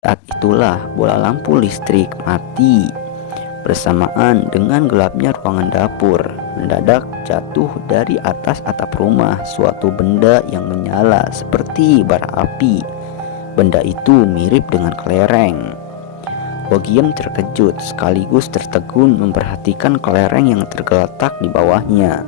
Saat itulah bola lampu listrik mati bersamaan dengan gelapnya ruangan dapur. Mendadak jatuh dari atas atap rumah suatu benda yang menyala seperti bara api. Benda itu mirip dengan kelereng. Wagiem terkejut sekaligus tertegun memperhatikan kelereng yang tergeletak di bawahnya.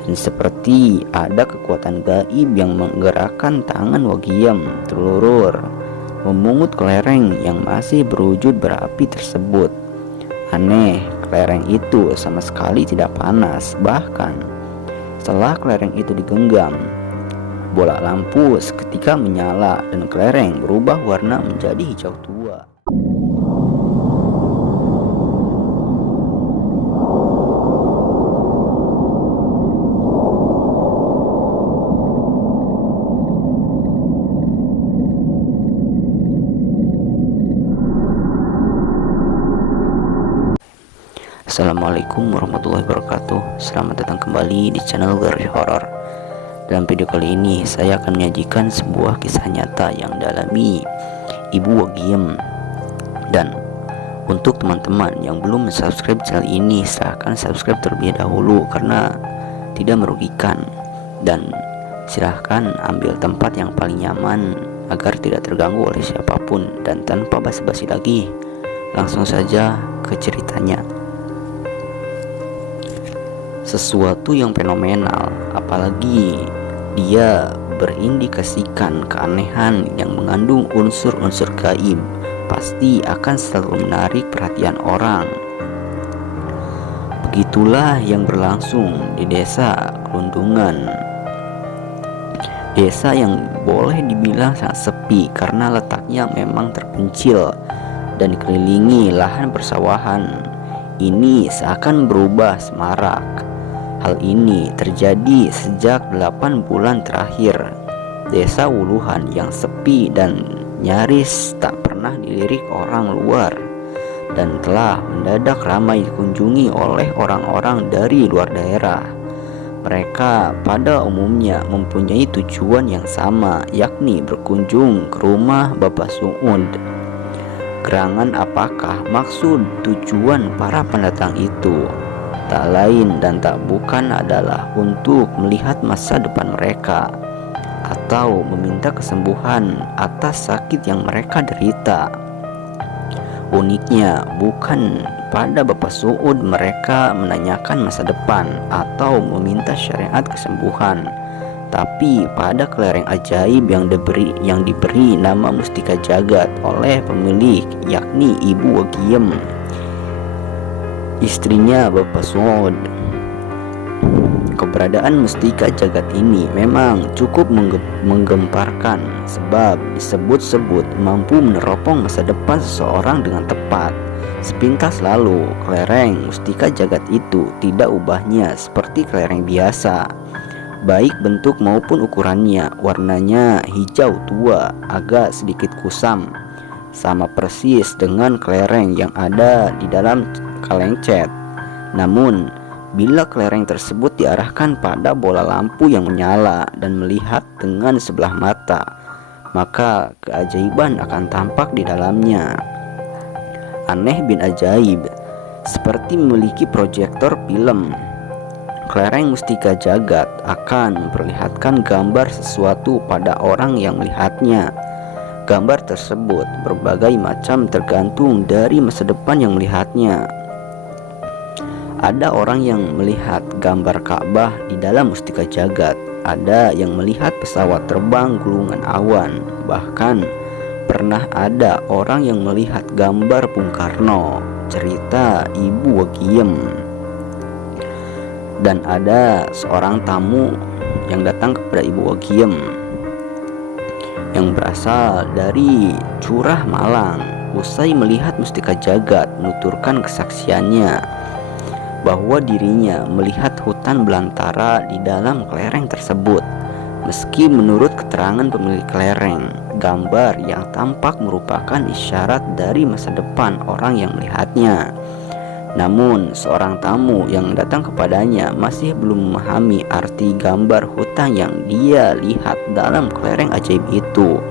Dan seperti ada kekuatan gaib yang menggerakkan tangan Wagiem terulur memungut kelereng yang masih berwujud berapi tersebut. Aneh, kelereng itu sama sekali tidak panas. Bahkan setelah kelereng itu digenggam, bola lampu seketika menyala dan kelereng berubah warna menjadi hijau tua. Assalamualaikum warahmatullahi wabarakatuh. Selamat datang kembali di channel Garage Horror. Dalam video kali ini saya akan menyajikan sebuah kisah nyata yang dialami Ibu Wagiem. Dan untuk teman-teman yang belum subscribe channel ini, silahkan subscribe terlebih dahulu karena tidak merugikan. Dan silahkan ambil tempat yang paling nyaman agar tidak terganggu oleh siapapun. Dan tanpa basa-basi lagi, langsung saja ke ceritanya. Sesuatu yang fenomenal, apalagi dia berindikasikan keanehan yang mengandung unsur-unsur gaib, pasti akan selalu menarik perhatian orang. Begitulah yang berlangsung di desa Kelundungan. Desa yang boleh dibilang sangat sepi karena letaknya memang terpencil dan dikelilingi lahan persawahan. Ini seakan berubah semarak. Hal ini terjadi sejak 8 bulan terakhir. Desa Wuluhan yang sepi dan nyaris tak pernah dilirik orang luar dan telah mendadak ramai dikunjungi oleh orang-orang dari luar daerah. Mereka pada umumnya mempunyai tujuan yang sama, yakni berkunjung ke rumah Bapak Suud. Gerangan apakah maksud tujuan para pendatang itu? Tak lain dan tak bukan adalah untuk melihat masa depan mereka atau meminta kesembuhan atas sakit yang mereka derita. Uniknya, bukan pada Bapak Suud mereka menanyakan masa depan atau meminta syariat kesembuhan, tapi pada kelereng ajaib yang diberi nama Mustika Jagat oleh pemilik, yakni Ibu Wagiem, istrinya Bapak Suud. Keberadaan Mustika Jagat ini memang cukup menggemparkan, sebab disebut-sebut mampu meneropong masa depan seseorang dengan tepat. Sepintas lalu, kelereng Mustika Jagat itu tidak ubahnya seperti kelereng biasa, baik bentuk maupun ukurannya. Warnanya hijau tua, agak sedikit kusam, sama persis dengan kelereng yang ada di dalam kaleng cat. Namun, bila kelereng tersebut diarahkan pada bola lampu yang menyala dan melihat dengan sebelah mata, maka keajaiban akan tampak di dalamnya. Aneh bin ajaib, seperti memiliki proyektor film. Kelereng Mustika Jagat akan memperlihatkan gambar sesuatu pada orang yang melihatnya. Gambar tersebut berbagai macam tergantung dari masa depan yang melihatnya. Ada orang yang melihat gambar Ka'bah di dalam Mustika Jagat, ada yang melihat pesawat terbang gulungan awan, bahkan pernah ada orang yang melihat gambar Bung Karno, cerita Ibu Wagiem. Dan ada seorang tamu yang datang kepada Ibu Wagiem yang berasal dari Curah Malang. Usai melihat Mustika Jagat, menuturkan kesaksiannya bahwa dirinya melihat hutan belantara di dalam kelereng tersebut. Meski menurut keterangan pemilik kelereng, gambar yang tampak merupakan isyarat dari masa depan orang yang melihatnya. Namun, seorang tamu yang datang kepadanya masih belum memahami arti gambar hutan yang dia lihat dalam kelereng ajaib itu.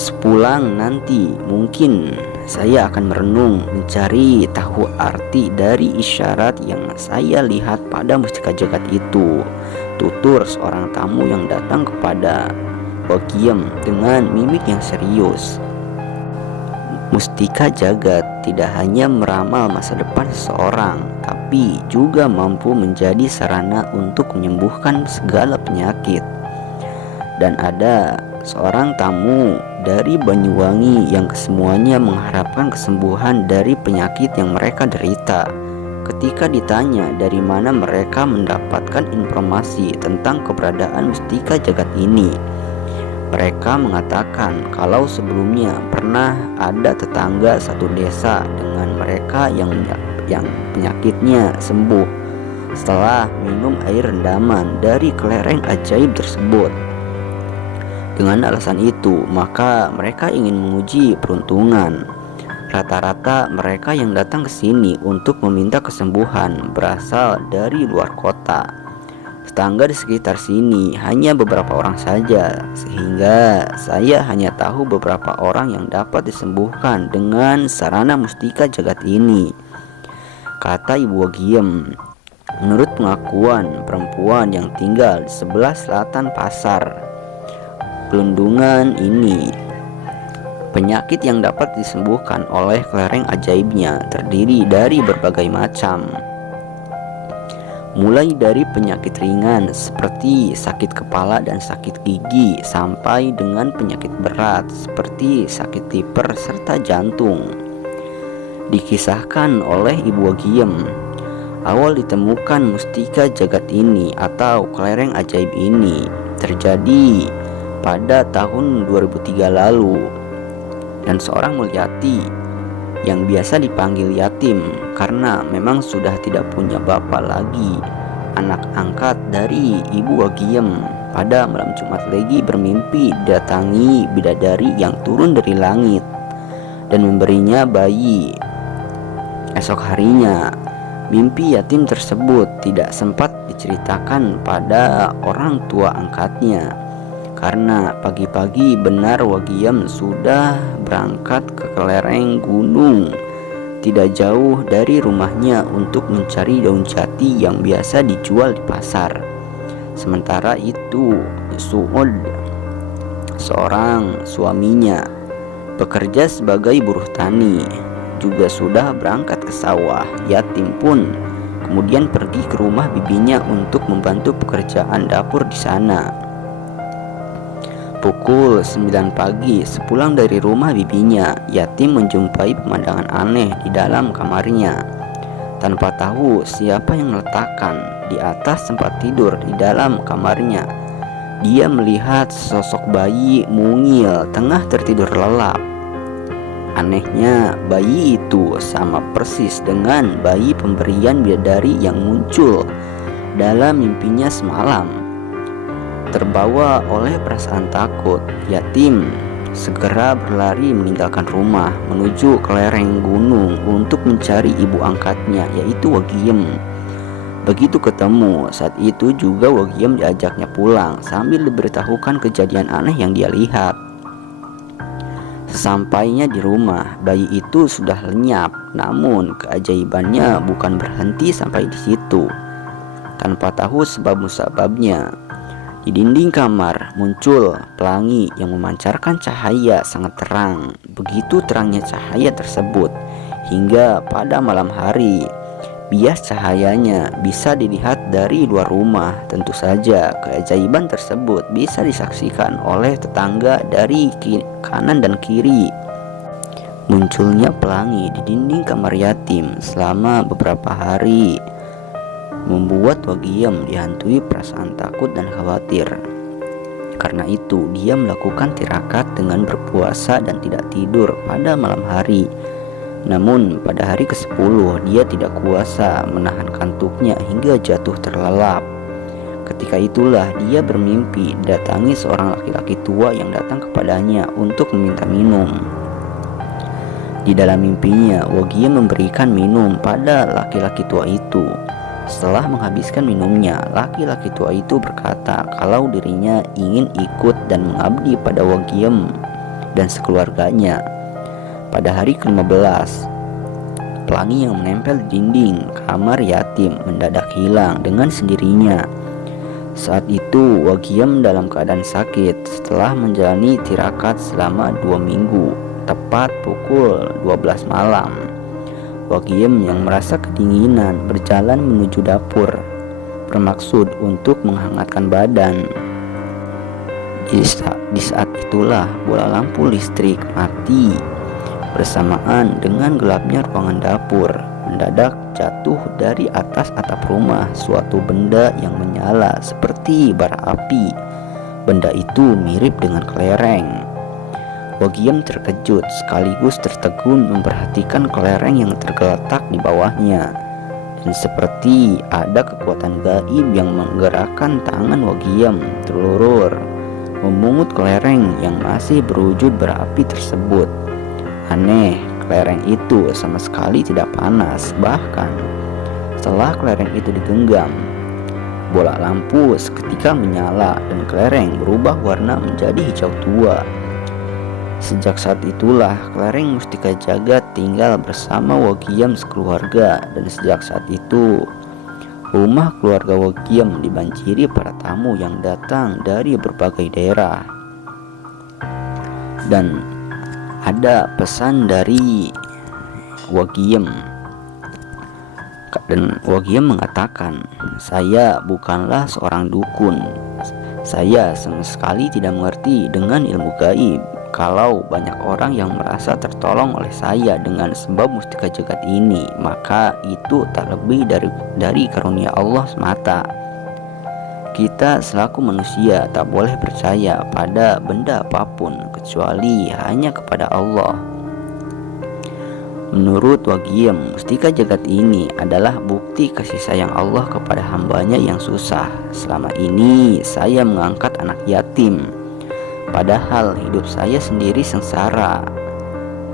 Sepulang nanti mungkin saya akan merenung mencari tahu arti dari isyarat yang saya lihat pada mustika jagat itu, tutur seorang tamu yang datang kepada Wagiem dengan mimik yang serius. Mustika jagat tidak hanya meramal masa depan seseorang, tapi juga mampu menjadi sarana untuk menyembuhkan segala penyakit. Dan ada seorang tamu dari Banyuwangi yang kesemuanya mengharapkan kesembuhan dari penyakit yang mereka derita. Ketika ditanya dari mana mereka mendapatkan informasi tentang keberadaan mustika jagat ini, mereka mengatakan kalau sebelumnya pernah ada tetangga satu desa dengan mereka yang penyakitnya sembuh setelah minum air rendaman dari kelereng ajaib tersebut. Dengan alasan itu, maka mereka ingin menguji peruntungan. Rata-rata mereka yang datang ke sini untuk meminta kesembuhan berasal dari luar kota. Tetangga di sekitar sini hanya beberapa orang saja, sehingga saya hanya tahu beberapa orang yang dapat disembuhkan dengan sarana mustika jagat ini, kata Ibu Wagiem. Menurut pengakuan perempuan yang tinggal di sebelah selatan pasar Pelundungan ini, penyakit yang dapat disembuhkan oleh kelereng ajaibnya terdiri dari berbagai macam, mulai dari penyakit ringan seperti sakit kepala dan sakit gigi sampai dengan penyakit berat seperti sakit liver serta jantung. Dikisahkan oleh Ibu Wagiem, awal ditemukan mustika jagat ini atau kelereng ajaib ini terjadi pada tahun 2003 lalu, dan seorang mulyati yang biasa dipanggil Yatim karena memang sudah tidak punya bapak lagi, anak angkat dari Ibu Wagiem, pada malam Jumat Legi bermimpi datangi bidadari yang turun dari langit dan memberinya bayi. Esok harinya, mimpi yatim tersebut tidak sempat diceritakan pada orang tua angkatnya, karena pagi-pagi benar Wagiem sudah berangkat ke lereng gunung tidak jauh dari rumahnya untuk mencari daun jati yang biasa dijual di pasar. Sementara itu, Suud, seorang suaminya, bekerja sebagai buruh tani, juga sudah berangkat ke sawah. Yatim pun kemudian pergi ke rumah bibinya untuk membantu pekerjaan dapur di sana. Pukul 9 pagi, sepulang dari rumah bibinya, Yatim menjumpai pemandangan aneh di dalam kamarnya. Tanpa tahu siapa yang meletakkan di atas tempat tidur di dalam kamarnya, dia melihat sosok bayi mungil tengah tertidur lelap. Anehnya, bayi itu sama persis dengan bayi pemberian bidadari yang muncul dalam mimpinya semalam. Terbawa oleh perasaan takut, Yatim segera berlari meninggalkan rumah menuju ke lereng gunung untuk mencari ibu angkatnya, yaitu Wagiem. Begitu ketemu, saat itu juga Wagiem diajaknya pulang sambil diberitahukan kejadian aneh yang dia lihat. Sesampainya di rumah, bayi itu sudah lenyap, namun keajaibannya bukan berhenti sampai di situ. Tanpa tahu sebab-musababnya, di dinding kamar muncul pelangi yang memancarkan cahaya sangat terang. Begitu terangnya cahaya tersebut hingga pada malam hari, bias cahayanya bisa dilihat dari luar rumah. Tentu saja keajaiban tersebut bisa disaksikan oleh tetangga dari kanan dan kiri. Munculnya pelangi di dinding kamar Yatim selama beberapa hari membuat Wagiem dihantui perasaan takut dan khawatir. Karena itu, dia melakukan tirakat dengan berpuasa dan tidak tidur pada malam hari. Namun pada hari ke-10 dia tidak kuasa menahan kantuknya hingga jatuh terlelap. Ketika itulah dia bermimpi datangi seorang laki-laki tua yang datang kepadanya untuk meminta minum. Di dalam mimpinya, Wagiem memberikan minum pada laki-laki tua itu. Setelah menghabiskan minumnya, laki-laki tua itu berkata kalau dirinya ingin ikut dan mengabdi pada Wagiem. dan sekeluarganya. Pada hari ke-15, pelangi yang menempel di dinding kamar yatim mendadak hilang dengan sendirinya. Saat itu Wagiem dalam keadaan sakit setelah menjalani tirakat selama 2 minggu. Tepat pukul 12 malam, Wagiem yang merasa kedinginan berjalan menuju dapur, bermaksud untuk menghangatkan badan. Di saat itulah bola lampu listrik mati bersamaan dengan gelapnya ruangan dapur. Mendadak jatuh dari atas atap rumah suatu benda yang menyala seperti bara api. Benda itu mirip dengan kelereng. Wagiem terkejut sekaligus tertegun memperhatikan kelereng yang tergeletak di bawahnya. Dan seperti ada kekuatan gaib yang menggerakkan tangan Wagiem terulur memungut kelereng yang masih berwujud berapi tersebut. Aneh, kelereng itu sama sekali tidak panas. Bahkan setelah kelereng itu digenggam, bola lampu seketika menyala dan kelereng berubah warna menjadi hijau tua. Sejak saat itulah kelereng Mustika Jagat tinggal bersama Wagiem sekeluarga, dan sejak saat itu rumah keluarga Wagiem dibanjiri para tamu yang datang dari berbagai daerah. Dan ada pesan dari Wagiem, dan Wagiem mengatakan, "Saya bukanlah seorang dukun. Saya sama sekali tidak mengerti dengan ilmu gaib. Kalau banyak orang yang merasa tertolong oleh saya dengan sebab Mustika Jagat ini, maka itu tak lebih dari karunia Allah semata. Kita selaku manusia tak boleh percaya pada benda apapun kecuali hanya kepada Allah." Menurut Wagiem, Mustika Jagat ini adalah bukti kasih sayang Allah kepada hambanya yang susah. Selama ini saya mengangkat anak yatim, padahal hidup saya sendiri sengsara.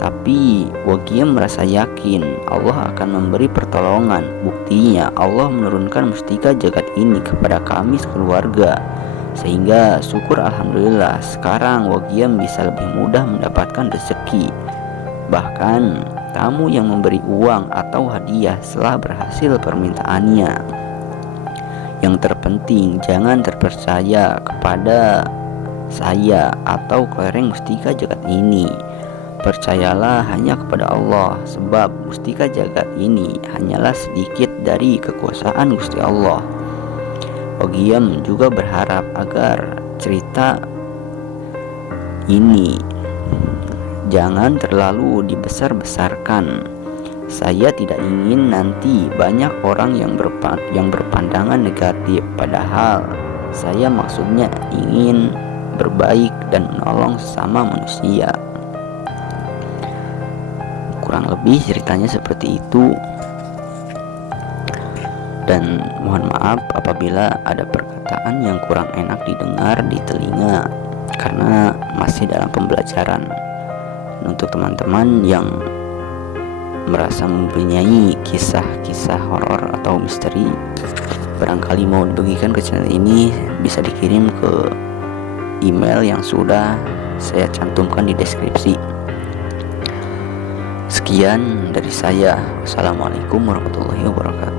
Tapi Wagiem merasa yakin Allah akan memberi pertolongan. Buktinya Allah menurunkan Mustika Jagat ini kepada kami sekeluarga, sehingga syukur alhamdulillah sekarang Wagiem bisa lebih mudah mendapatkan rezeki. Bahkan tamu yang memberi uang atau hadiah setelah berhasil permintaannya. Yang terpenting jangan terpercaya kepada saya atau kelereng Mustika Jagat ini. Percayalah hanya kepada Allah, sebab Mustika Jagat ini hanyalah sedikit dari kekuasaan Gusti Allah. Wagiem juga berharap agar cerita ini jangan terlalu dibesar-besarkan. Saya tidak ingin nanti banyak orang yang berpandangan negatif, padahal saya maksudnya ingin berbaik dan menolong sesama manusia. Kurang lebih ceritanya seperti itu. Dan mohon maaf apabila ada perkataan yang kurang enak didengar di telinga, karena masih dalam pembelajaran. Untuk teman-teman yang merasa mempunyai kisah-kisah horor atau misteri, barangkali mau dibagikan ke channel ini, bisa dikirim ke email yang sudah saya cantumkan di deskripsi. Sekian dari saya. Wassalamualaikum warahmatullahi wabarakatuh.